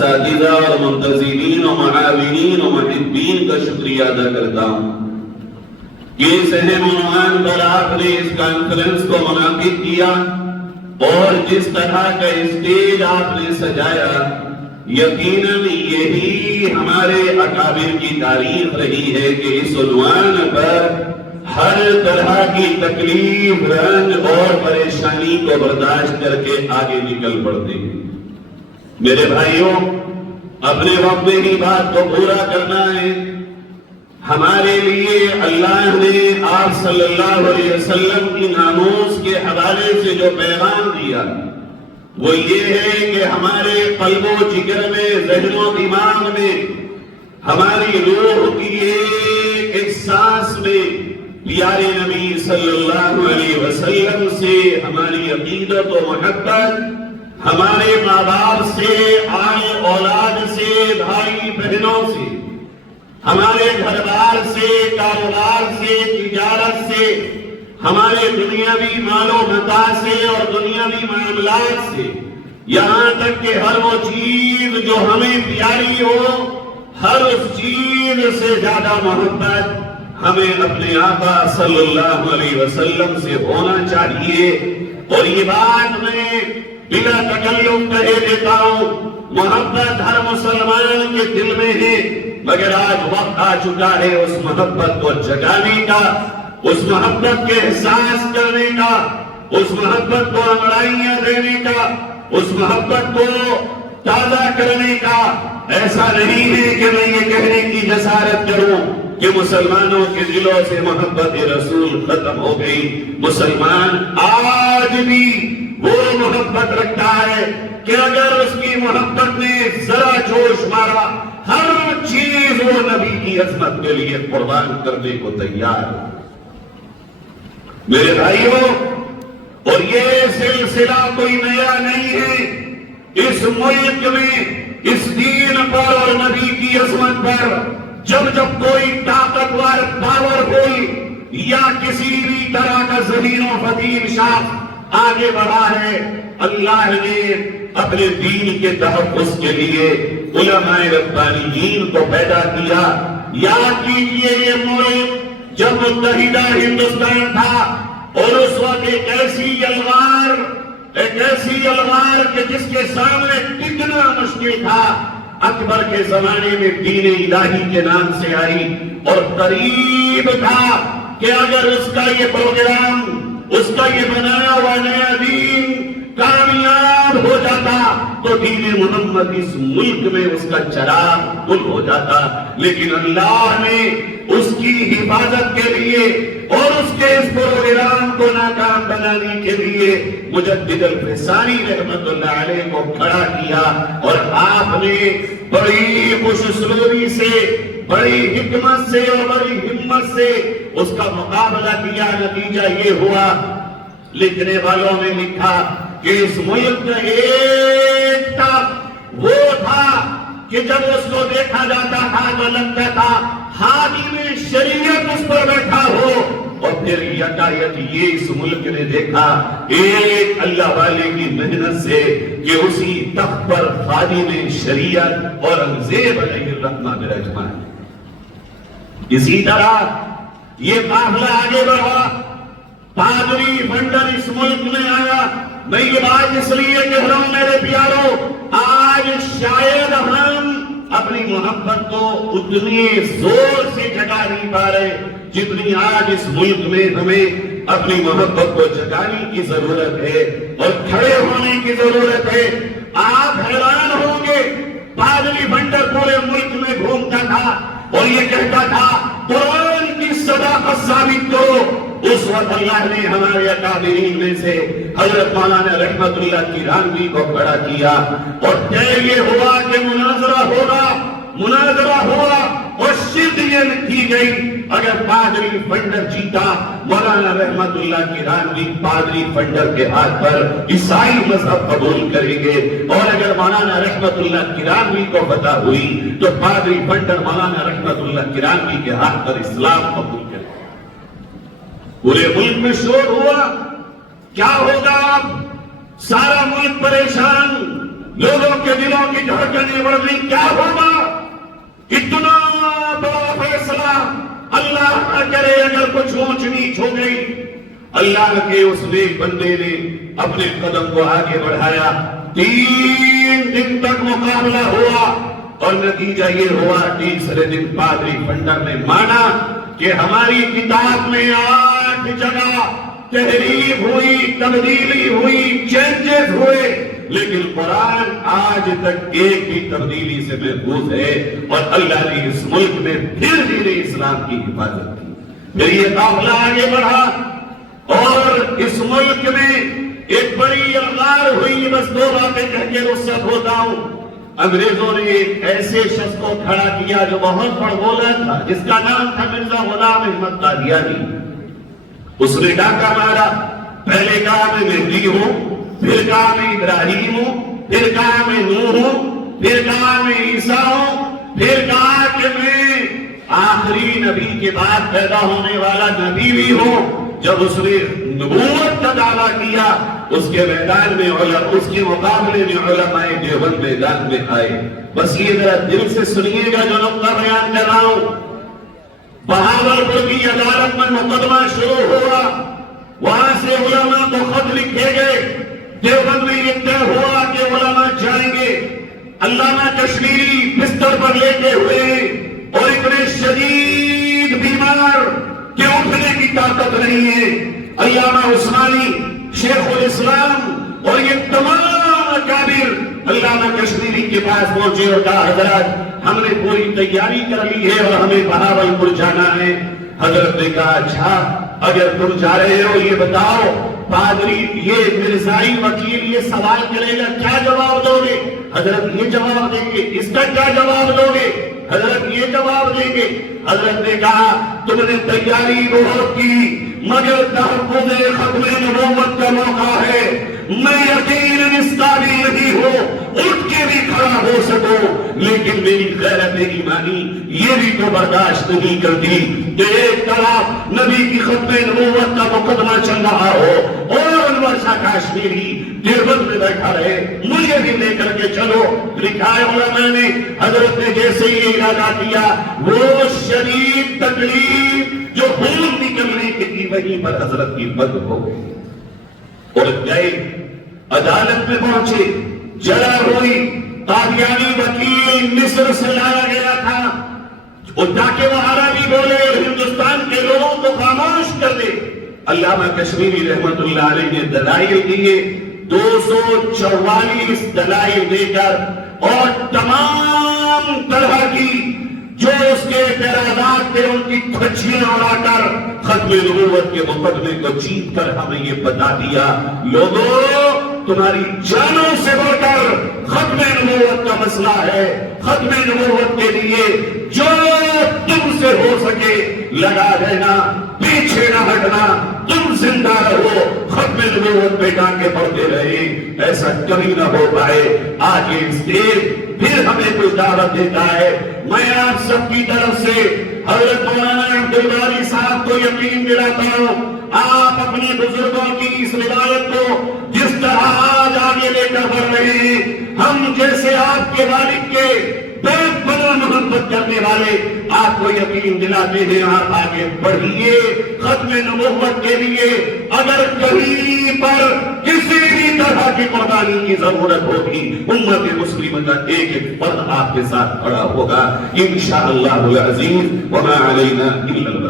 اساتذہ اور منتظرین و معاونین و محبین کا شکریہ ادا کرتا ہوں کہ اس اہم عنوان پر آپ نے اس کانفرنس کو منعقد کیا اور جس طرح کا اسٹیج آپ نے سجایا، یقیناً یہی ہمارے اکابر کی تاریخ رہی ہے کہ اس عنوان پر ہر طرح کی تکلیف، رنج اور پریشانی کو برداشت کر کے آگے نکل پڑتے ہیں۔ میرے بھائیوں، اپنے وقت میں ہی بات کو پورا کرنا ہے۔ ہمارے لیے اللہ نے آپ صلی اللہ علیہ وسلم کی ناموس کے حوالے سے جو پیغام دیا وہ یہ ہے کہ ہمارے قلب و جگر میں، ذہن و دماغ میں، ہماری روح کی ایک سانس میں پیارے نبی صلی اللہ علیہ وسلم سے ہماری عقیدت و محبت، ہمارے ماں باپ سے، آل اولاد سے، بھائی بہنوں سے، ہمارے گھر بار سے، کاروبار سے، تجارت سے، ہمارے دنیاوی مال و متاع سے اور دنیاوی معاملات سے، یہاں تک کہ ہر وہ چیز جو ہمیں پیاری ہو، ہر اس چیز سے زیادہ محبت ہمیں اپنے آقا صلی اللہ علیہ وسلم سے ہونا چاہیے۔ اور یہ بات میں بلا تکلف کہہ دیتا ہوں، محبت ہر مسلمان کے دل میں ہے، مگر آج وقت آ چکا ہے اس محبت کو جگانے کا، اس محبت کے احساس کرنے کا، اس محبت کو انگڑائیاں دینے کا، اس محبت کو تازہ کرنے کا۔ ایسا نہیں ہے کہ میں یہ کہنے کی جسارت کروں کہ مسلمانوں کے دلوں سے محبت رسول ختم ہو گئی۔ مسلمان آج بھی وہ محبت رکھتا ہے کہ اگر اس کی محبت نے ذرا جوش مارا، ہر چیز وہ نبی کی عظمت کے لیے قربان کرنے کو تیار ہے۔ میرے بھائیوں، اور یہ سلسلہ کوئی نیا نہیں ہے۔ اس ملک میں اس دین پر اور نبی کی عظمت پر جب کوئی طاقتور، پاورفل یا کسی بھی طرح کا ذہین و فطین شخص آگے بڑھا ہے، اللہ نے اپنے دین کے تحفظ کے لیے علماء ربانیین کو پیدا کیا۔ یاد کیجئے یہ ملک جب متحدہ ہندوستان تھا اور اس وقت ایک ایسی الوار کہ جس کے سامنے ٹکنا مشکل تھا، اکبر کے زمانے میں دین الہی کے نام سے آئی، اور قریب تھا کہ اگر اس کا یہ پروگرام، اس کا یہ بنایا ہوا نیا دین کامیاب ہو جاتا تو دین محمد اس ملک میں اس کا چراغ گل ہو جاتا۔ لیکن اللہ نے اس کی حفاظت کے لیے اور اس کے اس پروگرام کو ناکام بنانے کے لیے مجدد الفسانی رحمت اللہ علیہ کو کھڑا کیا، اور آپ نے بڑی خوش اسلوبی سے، بڑی حکمت سے اور بڑی ہمت سے اس کا مقابلہ کیا۔ نتیجہ یہ ہوا، لکھنے والوں نے لکھا کہ اس ملک کا ایک طرف وہ تھا کہ جب اس کو دیکھا جاتا تھا تو لگتا تھا حاکم شریعت اس پر بیٹھا ہو، اور پھر یکایک یہ اس ملک نے دیکھا ایک اللہ والے کی محنت سے کہ اسی تخت پر خادم شریعت اورنگزیب علیہ الرحمہ برحمٰن۔ اسی طرح یہ قافلہ آگے بڑھا، پادری بنڈر اس ملک میں آیا۔ میں یہ بات اس لیے کہہ رہا ہوں میرے پیاروں، آج شاید ہم اپنی محبت کو اتنی زور سے جگا نہیں پا رہے جتنی آج اس ملک میں ہمیں اپنی محبت کو جگانے کی ضرورت ہے اور کھڑے ہونے کی ضرورت ہے۔ آپ حیران ہوں گے، پادری بنڈر پورے ملک میں گھومتا تھا اور یہ کہتا تھا قرآن کی صداقت ثابت کرو۔ اس وقت اللہ نے ہمارے اکابرین میں سے حضرت مولانا رحمت اللہ کیرانوی کو کھڑا کیا، اور طے یہ ہوا کہ مناظرہ ہوا اور شرط یہ کی گئی اگر پادری بنڈر جیتا، مولانا رحمت اللہ کیرانوی پادری بنڈر کے ہاتھ پر عیسائی مذہب قبول کریں گے، اور اگر مولانا رحمت اللہ کیرانوی کو فتح ہوئی تو پادری بنڈر مولانا رحمت اللہ کیرانوی کے ہاتھ پر اسلام قبول کریں گے۔ پورے ملک میں شور ہوا، کیا ہوگا اب؟ سارا ملک پریشان، لوگوں کے دلوں کی دھڑکنیں بڑھ گئی، کیا ہوگا؟ اتنا بڑا فیصلہ، اللہ نہ کرے اگر کچھ اونچ نیچ ہو گئی۔ اللہ کے اس نیک بندے نے اپنے قدم کو آگے بڑھایا، 3 دن تک مقابلہ ہوا اور نتیجہ یہ ہوا، تیسرے دن پادری فنڈر نے مانا کہ ہماری کتاب میں 8 جگہ تحریف ہوئی، تبدیلی ہوئی، چینجز ہوئے، لیکن قرآن آج تک ایک بھی تبدیلی سے محفوظ ہے، اور اللہ نے اس ملک میں پھر دین اسلام کی حفاظت کی۔ پھر یہ قافلہ آگے بڑھا اور اس ملک میں ایک بڑی الغار ہوئی۔ بس 2 باتیں کہہ کے رخصت ہوتا ہوں۔ انگریزوں نے ایک ایسے شخص کو کھڑا کیا جو بہت بڑا بولا تھا، جس کا نام تھا مرزا غلام احمد قادیانی۔ اس نے ڈاکہ مارا، پہلے کہا میں مہدی ہوں، پھر کہا میں ابراہیم ہوں، پھر کہا میں نوح ہوں، پھر کہا میں عیسیٰ ہوں، پھر کہا کہ میں آخری نبی کے بعد پیدا ہونے والا نبی بھی ہوں۔ جب اس نے نبوت کا دعویٰ کیا، اس کے میدان میں اس کے مقابلے میں علماء دیوبند میدان میں آئے۔ بس یہ ذرا دل سے سنیے گا جو نقطہ بیان کر رہا ہوں۔ بہاولپور کی عدالت میں مقدمہ شروع ہوا، وہاں سے علماء کو خط لکھے گئے، دیوبند میں یہ طے ہوا کہ علماء جائیں گے۔ علامہ کشمیری بستر پر لیٹے ہوئے اور اتنے شدید بیمار کہ اٹھنے کی طاقت نہیں ہے۔ علامہ عثمانی، شیخ الاسلام اور یہ تمام اکابر علامہ کشمیری کے پاس پہنچے اور کہا حضرت ہم نے پوری تیاری کر لی ہے اور ہمیں بہاولپور جانا ہے۔ حضرت نے کہا اچھا اگر تم جا رہے ہو یہ بتاؤ پادری یہ مرزائی وکیل یہ سوال کرے گا کیا جواب دو گے؟ حضرت یہ جواب دیں گے۔ اس کا کیا جواب دو گے؟ حضرت یہ جواب دیں گے۔ حضرت نے کہا تم نے تیاری بہت کی مگر تحفظ ختم نبوت کا موقع ہے، میں یقیناً اس قابل نہیں ہوں اٹھ کے بھی کھڑا ہو سکوں، لیکن میری غیرت ایمانی یہ بھی تو برداشت نہیں کرتی کہ ایک طرف نبی کی ختم نبوت کا مقدمہ چل رہا ہو اور انور شاہ کاشمیری دیوبند میں بیٹھا رہے، مجھے بھی لے کر کے چلو۔ لکھا ہے علماء نے حضرت نے جیسے ہی ارادہ کیا وہ شدید تکلیف جو خون نکلنے کی تھی وہیں پر حضرت کی بد ہو گئی اور گئے عدالت میں پہنچے۔ جڑا ہوئی قادیانی وکیل مصر سے لایا گیا تھا، اور تاکہ وہ عربی بولے ہندوستان کے لوگوں کو خاموش کر دے۔ علامہ کشمیری رحمت اللہ علیہ نے دلائل دیے، 244 دلائل دے کر اور تمام طرح کی جو اس کے اعتراضات تھے ان کی کھچیاں اڑا کر ختم نبوت کے مقدمے کو جیت کر ہمیں یہ بتا دیا لوگوں تمہاری جانوں سے بڑھ کر ختم نبوت کا مسئلہ ہے۔ ختم نبوت کے لیے جو تم سے ہو سکے لگا دینا، پیچھے نہ ہٹنا، تم زندہ رہو، ختم نبوت پہ ڈانٹے پڑتے رہے، ایسا کبھی نہ ہو پائے۔ آج یہ اسٹیج پھر ہمیں کچھ دعوت دیتا ہے۔ میں آپ سب کی طرف سے حضرت مولانا عبدالباری صاحب کو یقین دلاتا ہوں، آپ اپنے بزرگوں کی اس روایت کو جس طرح آج آگے لے کر بڑھ رہے ہیں، ہم جیسے آپ کے والد کے بے پناہ محبت کرنے والے آپ کو یقین دلاتے ہیں آپ آگے بڑھیے ختم نبوت کے لیے۔ اگر کہیں پر کسی بھی طرح کی قربانی کی ضرورت ہوگی امت مسلمہ کا ایک ایک فرد آپ کے ساتھ کھڑا ہوگا انشاءاللہ العزیز، وما علینا الا البلاغ۔